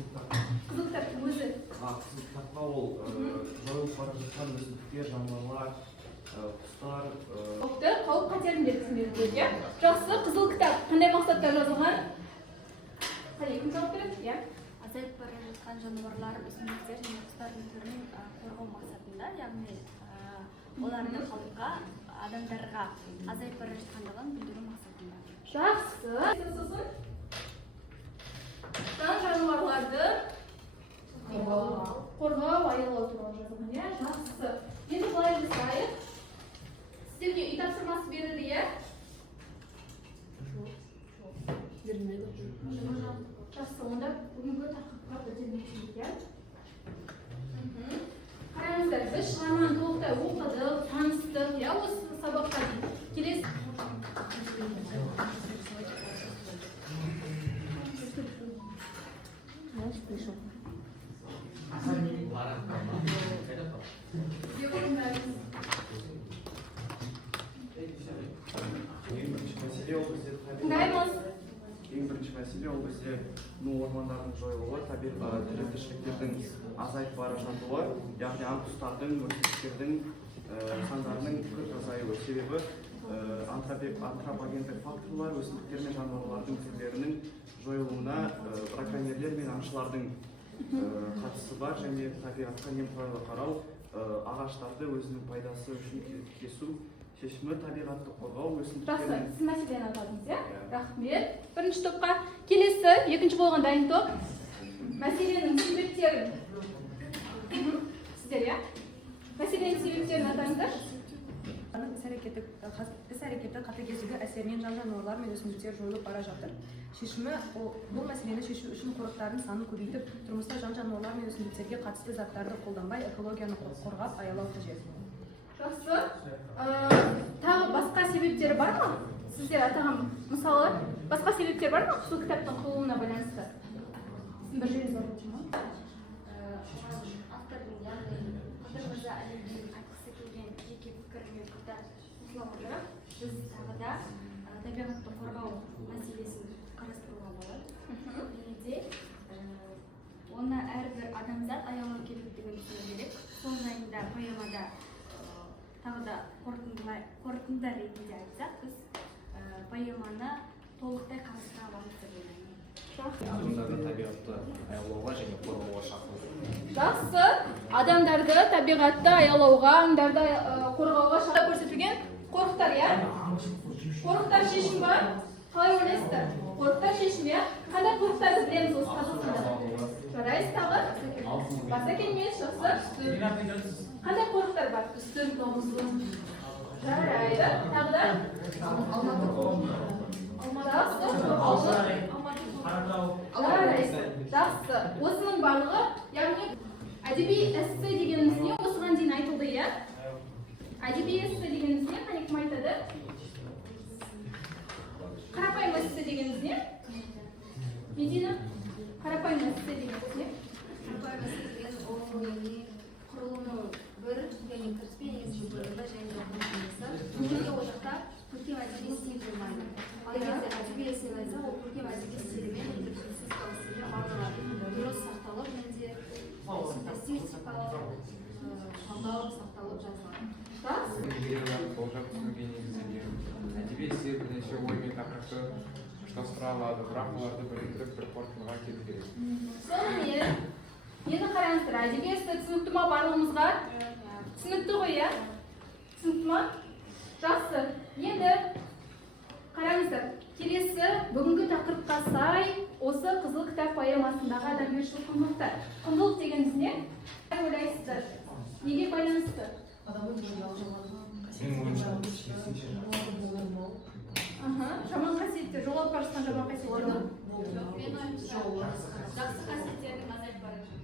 Қызыл кітаптың өзі. Қызыл кітапқа ол жойылып бара жатқан өсімдіктер, жануарлар, құстар. Қауіп қатерін белгісін иә? Жақсы, қызыл кітап қандай мақсатта жазылған? Кім жауап береді? Иә. Азайып бара жатқан жануарлар, өсімдіктер және құстардың түрін қорғау мақсатында, яғни олардың халыққа, адамдарға азайып бара жатқандығын білдіру мақсатында. Жақсы. Жан жануарларды қорғау, аялау туралы жазылған, иә? Жақсы. Енді былай жасайық. Сіздерге үй тапсырмасы берілді, иә? Жақсы, онда бүгінгі тақырыпқа көтермекшілік, иә? Қараңыздар, біз шығарманы толықтай оқыдық, таныстық, иә, осы сабаққа дейін. Келесі Ең бірінші мәселе ол бізде ормандардың жойылуы, тірі тіршіліктердің азайып бара жатуы, яғни аң-құстардың, өсімдіктердің сандарының күрт азаюы. Себебі антропогендік факторлар өсімдіктер мен жануарлардың түрлерінің жойылуына браконьерлер мен аңшылардың қатысы бар, және табиғатқа немқұрайлы қарау, ағаштарды өзінің пайдасы үшін кесу шешімі табиғатты қорғау өсімдіктердің. Жақсы, сіз мәселені атадыңыз, иә? Рахмет. Бірінші топқа келесі, екінші болған дайын топ. Мәселенің себептерін. Сіздер, иә? Мәселенің себептерін атаңыздар. Іс-әрекеті қатыгездігі әсерінен жан-жануарлар мен өсімдіктер жойылып бара жатыр. Шешімі бұл мәселені шешу үшін қорықтардың санын көбейтіп, тұрмыста жан-жануарлар мен өсімдіктерге қатысты заттарды қолданбай, экологияны қорғап, аялау қажет. Жақсы. Тағы басқа себептері бар ма? Сіздер атаған мысалы, басқа себептер бар ма? Сол кітаптың құрылуына байланысты. Сіздің бір жеріңіз бар ма? Автордың яғни қадырмырза әлемнің айтқысы келген жеке пікірімен қатар қосыла отырып, біз тағы да табиғатты қорғау мәселесін қарастыруға болады. Және де оны әрбір адамзат аялау керектігін түсіну керек. Сол жайында поэмада тағы да қорытынды ретінде айтсақ, біз поэманы толықтай қарастыра аламыз деп ойлаймын. Адамдарды табиғатты аялауға және қорғауға шақыру. Жақсы. Адамдарды табиғатты аялауға, аңдарды қорғауға шақыру көрсетілген қорықтар, иә? Қорықтар шешім бар. Қалай ойлайсыздар? Қорықтар шешім, иә? Қандай қорықтарды білеміз осы Қазақстанда? Жарайсыз тағы? Баса келмейді, жақсы. Қандай қорықтар бар? Үстін, тоғызын. Жарайды. Тағы да? Жақсы. Осының барлығы, яғни әдеби эссе дегеніміз не? Осыған дейін айтылды, иә? Әдеби эссе дегеніміз не? Қане кім айтады? Қарапайым эссе дегеніміз не? Медина? Қарапайым эссе дегеніміз не? Қарапайым эссе деген ол құрылымның бір және кіріспе негізгі бөлігі және қорытындысы. Және ол жақта көркем әдеби стиль болмайды. Ал егер әдеби эссе айтса, ол көркем әдеби стилімен үздіксіз стилімен барлығы дұрыс сақталып, және стилистикалық талдау сақталып жазылған. Әдеби эссе бірнеше ой мен тақырыпты ұштастыра алады, бірақ оларды біріктіріп бір қорытындыға келу керек. Сонымен, енді қараңыздар, әдеби эссе түсінікті ма барлығымызға? Түсінікті ғой, иә? Түсінікті ма? Жақсы. Енді қараңыздар, келесі бүгінгі тақырыпқа сай осы Қызыл кітап поэмасындағы адамгершілік құндылықтар. Құндылық дегеніміз не? Қалай ойлайсыздар? Неге байланысты? Жаман қасиеттер, жоғалып бара жатқан жаман қасиеттер ма? Жақсы қасиеттердің азайып бара жатқаны.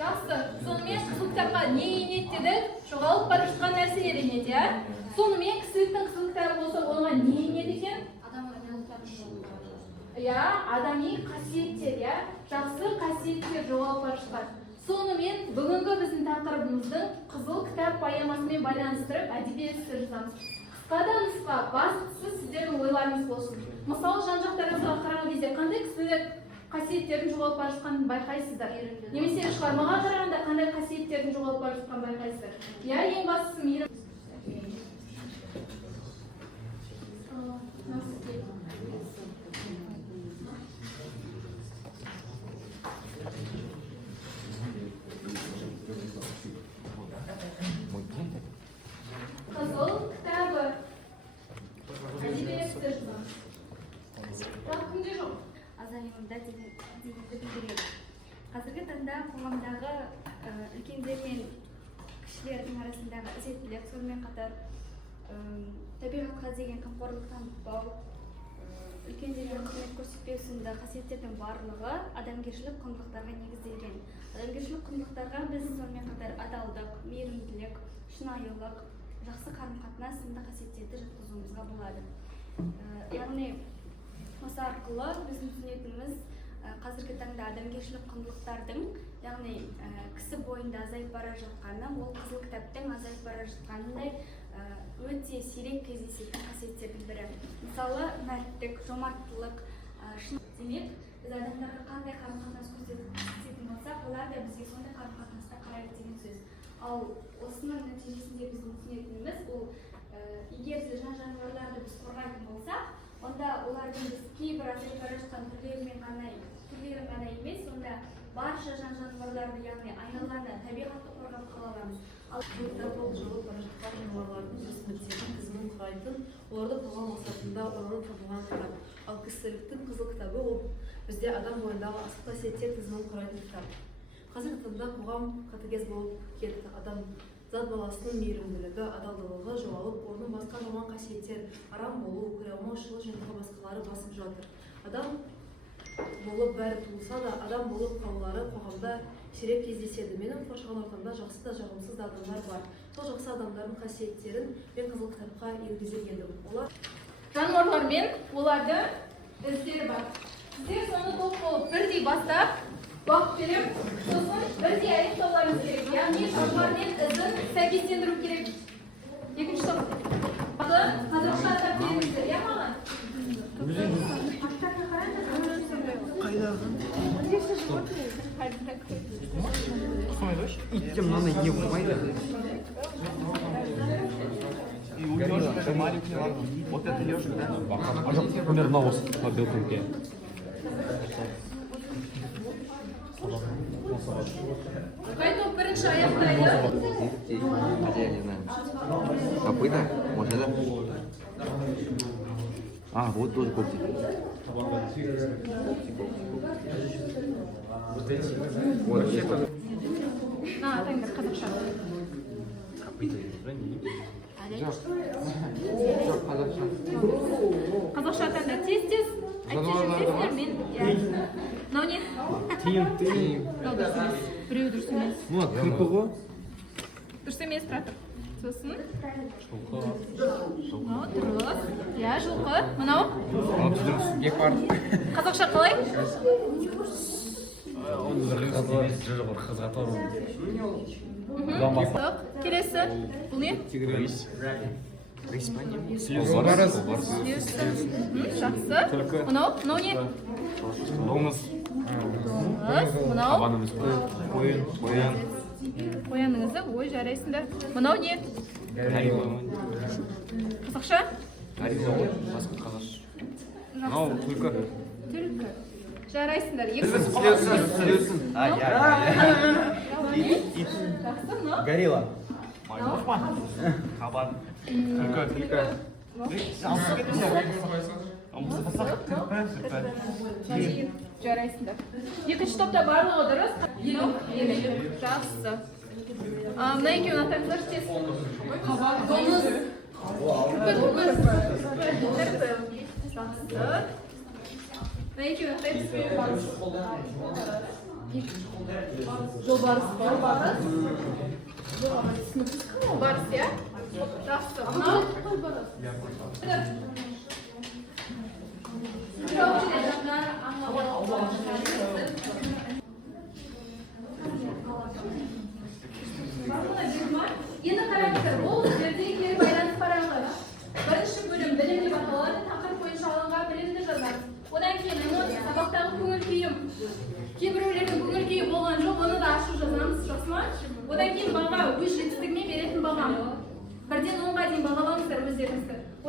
Жақсы. Сонымен Қызыл кітапқа не енеді дедік? Жоғалып бара жатқан нәрселер енеді, иә? Сонымен кісіліктің Қызыл кітабы болса, оған не енеді екен? Иә, адами қасиеттер, иә? Жақсы қасиеттер жоғалып бара жатқан. Сонымен бүгінгі біздің тақырыбымыздың Қызыл кітап поэмасымен байланыстырып әдеби эссе жазамыз. Қысқа да нұсқа, бастысы сіздер ойларыңыз болсын. Мысалы, жан-жақтарыңызға қараған кезде қандай кісілік қасиеттердің жоғалып бара жатқанын байқайсыздар? Немесе шығармаға қарағанда қандай қасиеттердің жоғалып бара жатқанын байқайсыздар? Иә, ең бастысы мейірім. Қызыл кітабы. Әдебиет сыртынан. Бірақ кімде жоқ? азаюында дегенді білдіреді. Қазіргі таңда қоғамдағы үлкендер мен кішілердің арасындағы ізеттілік, сонымен қатар табиғатқа деген қамқорлық танытпау, үлкендерге құрмет көрсетпеу сынды қасиеттердің барлығы адамгершілік құндылықтарға негізделген. Адамгершілік құндылықтарға біз сонымен қатар адалдық, мейірімділік, шынайылық, жақсы қарым-қатынас сынды қасиеттерді жатқызуымызға болады. Яғни осы арқылы біздің түсінетініміз қазіргі таңда адамгершілік құндылықтардың, яғни кісі бойында азайып бара жатқаны, ол қызыл кітаптың азайып бара жатқанындай өте сирек кездесетін қасиеттердің бірі. Мысалы, мәрттік, жомарттылық, демек, біз адамдарға қандай қарым-қатынас көрсететін болсақ, олар да бізге сондай қарым-қатынаста қарайды деген сөз. Ал осының нәтижесінде біздің түсінетініміз, ол егер де жан-жануарларды біз қорғайтын болсақ, онда олардың біз кейбір азайып бара жатқан түрлерін ғана емес, онда барша жан-жануарларды, яғни айналаны, табиғатты қорғап қала аламыз. Ал бұл жолы бара жатқан жануарлардың өсімдіктердің тізімін құрайтын, оларды қорғау мақсатында орнынан табылған кітап. Ал кісіліктің қызыл кітабы ол бізде адам бойындағы асыл қасиеттер тізімін құрайтын кітап. Қазіргі таңда қоғам қатыгез болып кетті. Адам зат баласының мейірімділігі, адалдылығы жоғалып, оның басқа жаман қасиеттер, арам болу, көре алмаушылық және басқалары басып жатыр. Адам болып бәрі туылса да, адам болып қалулары қоғамда сирек кездеседі. Менің қоршаған ортамда жақсы да жағымсыз да адамдар бар. Сол жақсы адамдардың қасиеттерін мен қызыл кітапқа енгізіп едім. Олар Жануарлар мен олардың іздері бар. Сіздер соны топ болып бірдей бастап, уақыт берем, сосын бірдей аяқтауларыңыз керек. Яғни жануарлар мен ізін сәйкестендіру керек. Екінші топ. Қазақша атап беріңіздер, иә маған? Идем, надо его пойдем. И у ежика маленький, вот это ежик, да? Например, навоз на белкинке. Қайта бірінші аяқтайды. Хотя я не знаю. Копыта? Может это? А, вот тоже когти. Вот здесь вот. Атаңдар қазақша. Жоқ, қазақша. Қазақша атаңдар тез-тез. Айтсайшы мен. Мынау не? Тиын. Мынау дұрыс емес. Біреу дұрыс емес. Вот, кірпі ғой. Дұрыс емес, тұра тұр. Сосын? Мынау дұрыс. Иә, жылқы. Мынау? Гепард. Қазақша қалай? Келесі. Бұл не? Барас. Жақсы. Мынау не? Доңыз. Мынау? Қойын. Қоянның ізі, ой, жарайсыңдар. Мынау не? Қазақша? Басқа қазақша. Мынау түлкі. Түлкі. Жарайсыңдар. Слезін. Жақсы, мынау? Горилла. Қабан. Түлкі. Жарайсыңдар. Екінші топта барлығы дұрыс. Жақсы. Мына екеуін атаңыздар тез. Доңыз. Жақсы. Мына екеуін атаймыз. Жолбарыс бар. Барыс, иә? Жақсы. Мынау? Енді қараңыздар, ол жерде кері байланыс қараңыз. Бірінші бөлім білім деп аталады, тақырып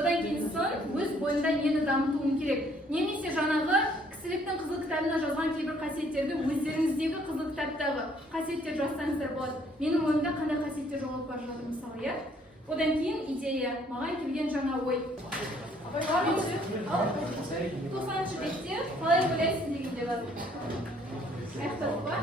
одан кейін сын өз бойында нені дамытуым керек. Немесе жаңағы кісіліктің қызыл кітабына жазған кейбір қасиеттерді өздеріңіздегі қызыл кітаптағы қасиеттер жазсаңыздар болады. Менің ойымда қандай қасиеттер жоғалып бара жатыр мысалы, иә? Одан кейін идея, маған келген жаңа ой. 90-шы бетте қалай ойлайсың дегенде бар. Аяқтадық па?